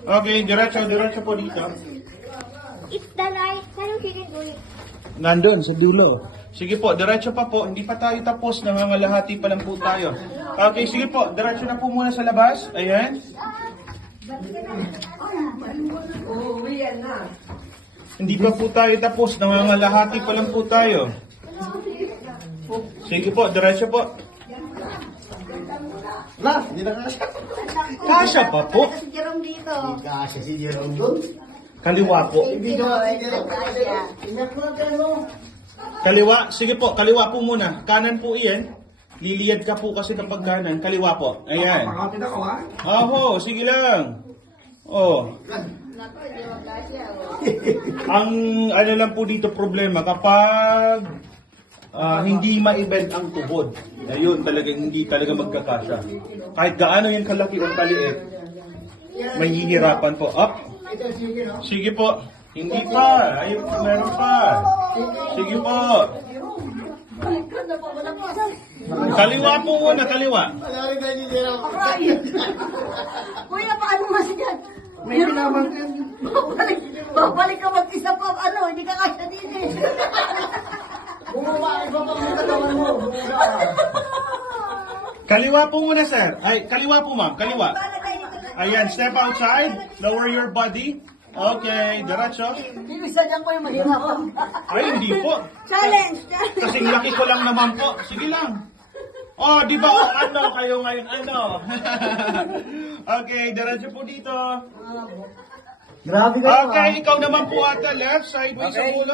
Okay, diretso po dito. It's the right. Saan yung sinigulit? Nandun, sa dulo. Sige po, diretso pa po. Hindi pa tayo tapos. Nangangalahati pa lang po tayo. Okay, sige po. Diretso na po muna sa labas. Ayan. Hindi pa po tayo tapos. Nangangalahati pa lang po tayo. Sige po, diretso po. Hindi na kasya. Kasya pa po. Si Jerome dito. Kasya si Jerome doon. Kaliwa po. Hindi na si Jerome. Ingat mo na no. Kaliwa. Sige po, kaliwa po muna. Kanan po iyan. Liliyad ka po kasi kapag kanan. Kaliwa po. Ayan. Pakapit ako ha. Oho, sige lang. Oh. Ang ano lang po dito problema kapag hindi ma-event ang tuhod. Ayun, talagang hindi talaga magkakasya. Kahit gaano yung kalaki o kaliit, may hihirapan po. Up. Sige po. Hindi pa. Ayun, meron pa. Sige po. Kaliwa po muna, kaliwa. Malari na si Jerome. Kuya, paano mas yan? May pinamang Babalik ka mag-isa pa. Hindi ka kasya dito eh. bumaba. Iba pa ang katawan mo. Bumaba. Kaliwa po muna, sir. Ay, kaliwa po, ma'am. Kaliwa. Ayan, step outside. Lower your body. Okay, diretso. Ibig sabihin ko yung mahirapan. Ay, hindi po. Challenge! Kasing laki ko lang naman po. Sige lang. Oh, di ba? Ano kayo ngayon? Ano? Okay, diretso po dito. Grabe ka. Okay, ikaw naman po ata. Left, sideways sa ulo.